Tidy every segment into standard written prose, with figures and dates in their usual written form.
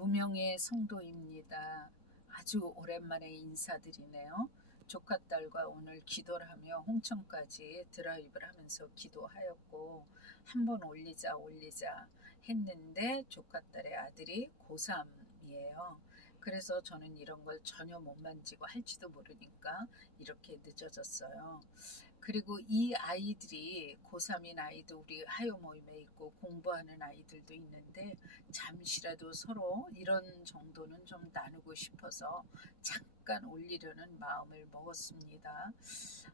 무명의 성도입니다. 아주 오랜만에 인사드리네요. 조카딸과 오늘 기도를 하며 홍천까지 드라이브를 하면서 기도하였고 한번 올리자 했는데 조카딸의 아들이 고3이에요. 그래서 저는 이런 걸 전혀 못 만지고 할지도 모르니까 이렇게 늦어졌어요. 그리고 이 아이들이 고3인 아이도 우리 하요 모임에 있고 공부하는 아이들도 있는데 잠시라도 서로 이런 정도는 좀 나누고 싶어서 잠깐 올리려는 마음을 먹었습니다.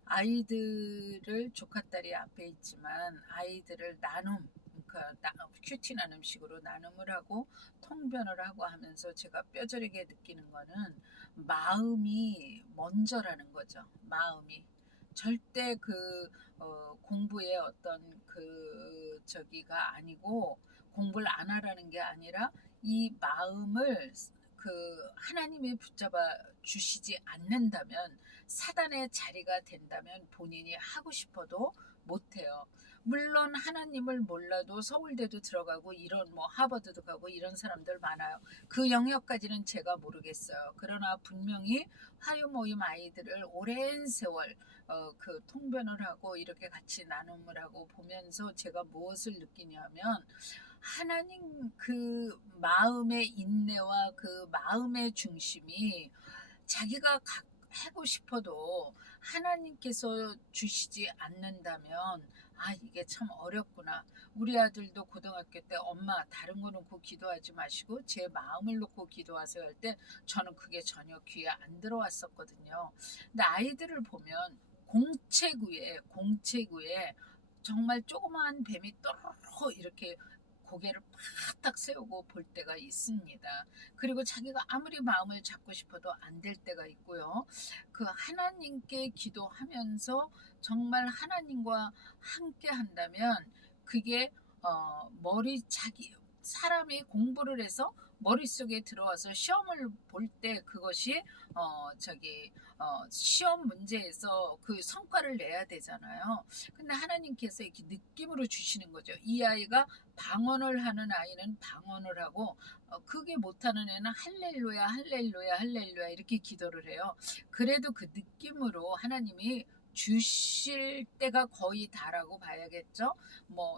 아이들을 조카딸이 앞에 있지만 아이들을 그러니까 큐티 나눔식으로 나눔을 하고 통변을 하고 하면서 제가 뼈저리게 느끼는 거는 마음이 먼저라는 거죠. 마음이 절대 공부의 어떤 저기가 아니고 공부를 안 하라는 게 아니라 이 마음을 하나님이 붙잡아 주시지 않는다면 사단의 자리가 된다면 본인이 하고 싶어도 못해요. 물론 하나님을 몰라도 서울대도 들어가고 이런 하버드도 가고 이런 사람들 많아요. 그 영역까지는 제가 모르겠어요. 그러나 분명히 화요 모임 아이들을 오랜 세월 통변을 하고 이렇게 같이 나눔을 하고 보면서 제가 무엇을 느끼냐면 하나님 그 마음의 인내와 그 마음의 중심이 자기가 하고 싶어도 하나님께서 주시지 않는다면 이게 참 어렵구나. 우리 아들도 고등학교 때 엄마 다른 거 놓고 기도하지 마시고 제 마음을 놓고 기도하세요 할 때 저는 그게 전혀 귀에 안 들어왔었거든요. 근데 아이들을 보면 공책 위에 정말 조그마한 뱀이 또르르 이렇게 고개를 바닥 세우고 볼 때가 있습니다. 그리고 자기가 아무리 마음을 잡고 싶어도 안 될 때가 있고요. 그 하나님께 기도하면서 정말 하나님과 함께 한다면 그게 사람이 공부를 해서 머릿속에 들어와서 시험을 볼 때 그것이 시험 문제에서 그 성과를 내야 되잖아요. 근데 하나님께서 이렇게 느낌으로 주시는 거죠. 이 아이가 방언을 하는 아이는 방언을 하고 그게 못하는 애는 할렐루야 할렐루야 할렐루야 이렇게 기도를 해요. 그래도 그 느낌으로 하나님이 주실 때가 거의 다라고 봐야겠죠.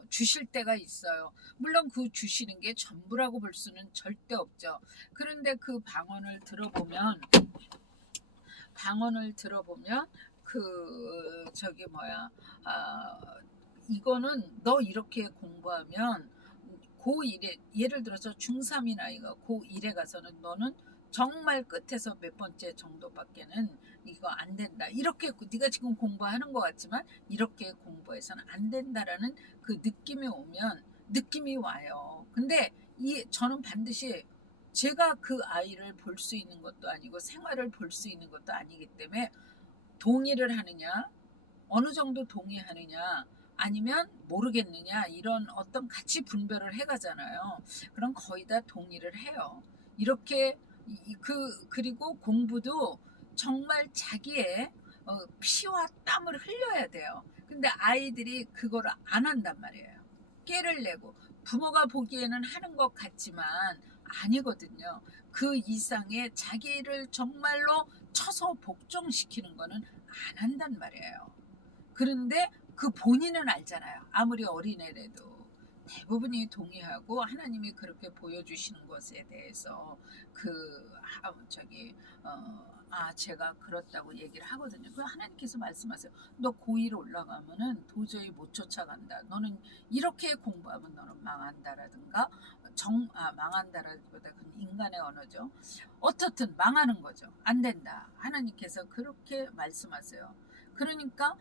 주실 때가 있어요. 물론 그 주시는 게 전부라고 볼 수는 절대 없죠. 그런데 그 방언을 들어보면 이거는 너 이렇게 공부하면 고1에 예를 들어서 중3인 아이가 고1에 가서는 너는 정말 끝에서 몇 번째 정도밖에는 이거 안 된다. 이렇게 네가 지금 공부하는 것 같지만 이렇게 공부해서는 안 된다라는 그 느낌이 와요. 근데 저는 반드시 제가 그 아이를 볼 수 있는 것도 아니고 생활을 볼 수 있는 것도 아니기 때문에 동의를 하느냐, 어느 정도 동의하느냐, 아니면 모르겠느냐 이런 어떤 가치 분별을 해가잖아요. 그럼 거의 다 동의를 해요. 이렇게 그리고 공부도 정말 자기의 피와 땀을 흘려야 돼요. 근데 아이들이 그거를 안 한단 말이에요. 깨를 내고 부모가 보기에는 하는 것 같지만 아니거든요. 그 이상의 자기를 정말로 쳐서 복종시키는 거는 안 한단 말이에요. 그런데 그 본인은 알잖아요. 아무리 어린애라도 대부분이 동의하고 하나님이 그렇게 보여주시는 것에 대해서 제가 그렇다고 얘기를 하거든요. 그 하나님께서 말씀하세요. 너 고1 올라가면은 도저히 못 쫓아간다. 너는 이렇게 공부하면 너는 망한다라든가 망한다라기보다 그건 인간의 언어죠. 어떻든 망하는 거죠. 안 된다. 하나님께서 그렇게 말씀하세요. 그러니까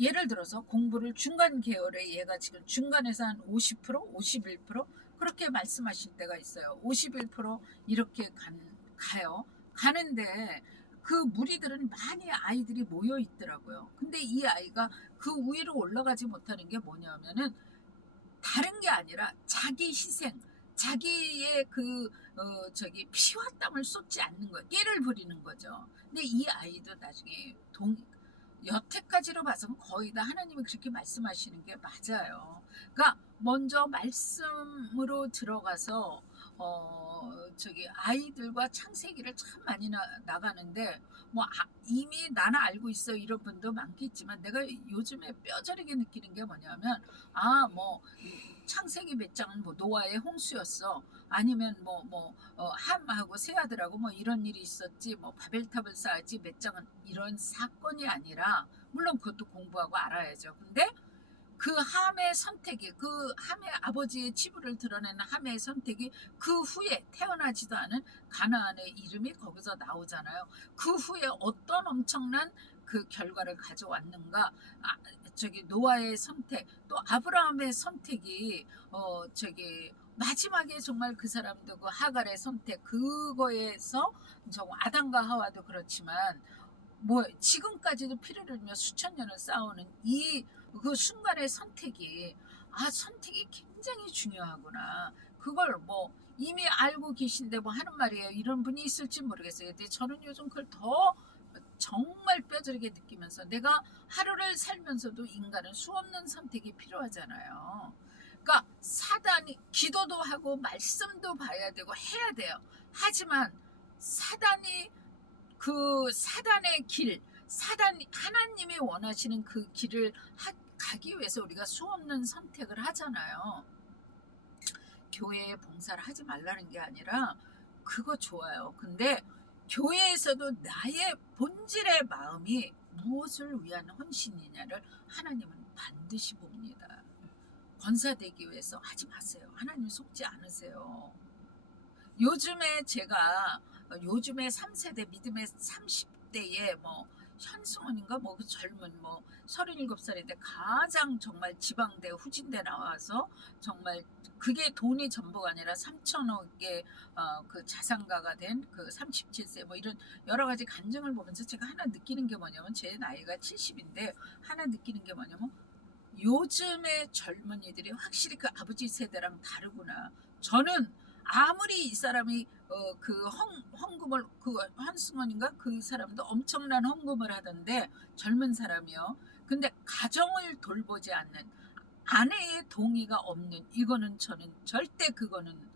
예를 들어서 공부를 중간 계열에 얘가 지금 중간에서 한 50%, 51% 그렇게 말씀하실 때가 있어요. 51% 이렇게 가요. 가는데 그 무리들은 많이 아이들이 모여 있더라고요. 근데 이 아이가 그 위로 올라가지 못하는 게 뭐냐면은 다른 게 아니라 자기 희생, 자기의 피와 땀을 쏟지 않는 거예요. 깨를 부리는 거죠. 근데 이 아이도 나중에 여태까지로 봐서는 거의 다 하나님이 그렇게 말씀하시는 게 맞아요. 그러니까 먼저 말씀으로 들어가서 저기 아이들과 창세기를 참 많이 나가는데 뭐 이미 나는 알고 있어 이런 분도 많겠지만 내가 요즘에 뼈저리게 느끼는 게 뭐냐면 뭐 창세기 몇 장은 뭐 노아의 홍수였어. 아니면 함하고 세 아들하고 뭐 이런 일이 있었지. 뭐 바벨탑을 쌓았지. 몇 장은 이런 사건이 아니라 물론 그것도 공부하고 알아야죠. 근데 그 함의 선택이 그 함의 아버지의 치부를 드러내는 함의 선택이 그 후에 태어나지도 않은 가나안의 이름이 거기서 나오잖아요. 그 후에 어떤 엄청난 그 결과를 가져왔는가. 저기 노아의 선택 또 아브라함의 선택이 저기 마지막에 정말 그 사람도 그 하갈의 선택 그거에서 정말 아담과 하와도 그렇지만 뭐 지금까지도 피를 흘리며 수천 년을 싸우는 이 그 순간의 선택이 선택이 굉장히 중요하구나. 그걸 뭐 이미 알고 계신데 뭐 하는 말이에요. 이런 분이 있을지 모르겠어요. 근데 저는 요즘 그걸 더 정말 뼈저리게 느끼면서 내가 하루를 살면서도 인간은 수없는 선택이 필요하잖아요. 그러니까 사단이 기도도 하고 말씀도 봐야 되고 해야 돼요. 하지만 사단이 그 사단의 길, 하나님이 원하시는 그 길을 가기 위해서 우리가 수없는 선택을 하잖아요. 교회에 봉사를 하지 말라는 게 아니라 그거 좋아요. 근데 교회에서도 나의 본질의 마음이 무엇을 위한 헌신이냐를 하나님은 반드시 봅니다. 권사되기 위해서 하지 마세요. 하나님 속지 않으세요. 요즘에 제가 요즘에 3세대 믿음의 30대에 뭐 현승원인가 뭐 그 젊은 뭐 37살인데 가장 정말 지방대 후진대 나와서 정말 그게 돈이 전부가 아니라 3천억의 그 자산가가 된 그 37세 뭐 이런 여러 가지 간증을 보면서 제가 하나 느끼는 게 뭐냐면 제 나이가 70인데 하나 느끼는 게 뭐냐면 요즘의 젊은이들이 확실히 그 아버지 세대랑 다르구나. 저는 아무리 이 사람이 그 헌금을 그 한승원인가 그 사람도 엄청난 헌금을 하던데 젊은 사람이요. 근데 가정을 돌보지 않는 아내의 동의가 없는 이거는 저는 절대 그거는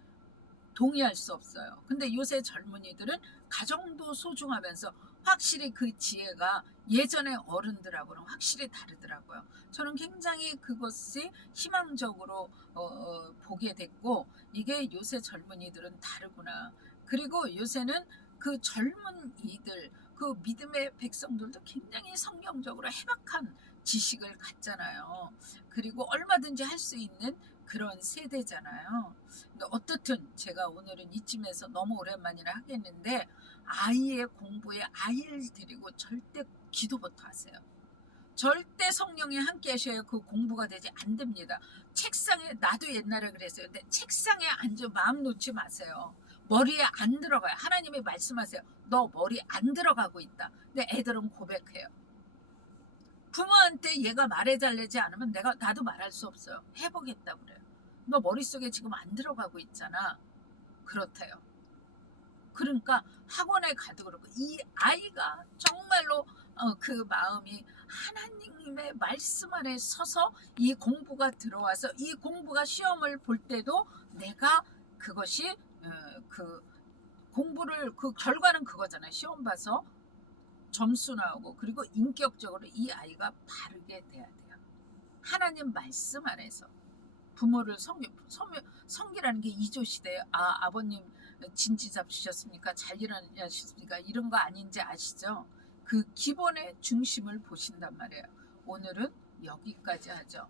동의할 수 없어요. 근데 요새 젊은이들은 가정도 소중하면서 확실히 그 지혜가 예전의 어른들하고는 확실히 다르더라고요. 저는 굉장히 그것이 희망적으로 보게 됐고 이게 요새 젊은이들은 다르구나. 그리고 요새는 그 젊은이들 그 믿음의 백성들도 굉장히 성경적으로 해박한 지식을 갖잖아요. 그리고 얼마든지 할 수 있는 그런 세대잖아요. 근데 어떻든 제가 오늘은 이쯤에서 너무 오랜만이라 하겠는데 아이의 공부에 아이를 데리고 절대 기도부터 하세요. 절대 성령이 함께 하셔야 그 공부가 되지 안 됩니다. 책상에 나도 옛날에 그랬어요. 근데 책상에 앉아 마음 놓지 마세요. 머리에 안 들어가요. 하나님이 말씀하세요. 너 머리 안 들어가고 있다. 근데 애들은 고백해요. 부모한테 얘가 말해달라지 않으면 나도 말할 수 없어요. 해보겠다 그래요. 너 머릿속에 지금 안 들어가고 있잖아. 그렇대요. 그러니까 학원에 가도 그렇고 이 아이가 정말로 그 마음이 하나님의 말씀 안에 서서 이 공부가 들어와서 이 공부가 시험을 볼 때도 내가 그것이 그 공부를 그 결과는 그거잖아요. 시험 봐서 점수 나오고 그리고 인격적으로 이 아이가 바르게 돼야 돼요. 하나님 말씀 안에서 부모를 섬기라는 게 2조 시대에 아버님 진지 잡수셨습니까? 잘 일하셨습니까? 이런 거 아닌지 아시죠? 그 기본의 중심을 보신단 말이에요. 오늘은 여기까지 하죠.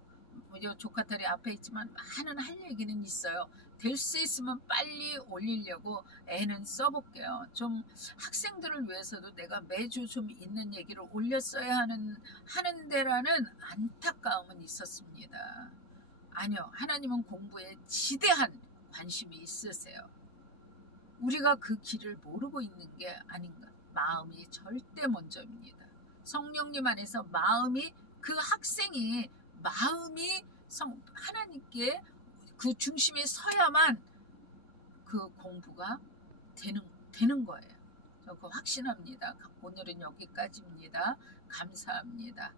조카딸이 앞에 있지만 많은 할 얘기는 있어요. 될 수 있으면 빨리 올리려고 애는 써볼게요. 좀 학생들을 위해서도 내가 매주 좀 있는 얘기를 올렸어야 하는데라는 안타까움은 있었습니다. 아니요. 하나님은 공부에 지대한 관심이 있으세요. 우리가 그 길을 모르고 있는 게 아닌가. 마음이 절대 먼저입니다. 성령님 안에서 그 학생이 마음이 하나님께 그 중심에 서야만 그 공부가 되는 거예요. 저 그거 확신합니다. 오늘은 여기까지입니다. 감사합니다.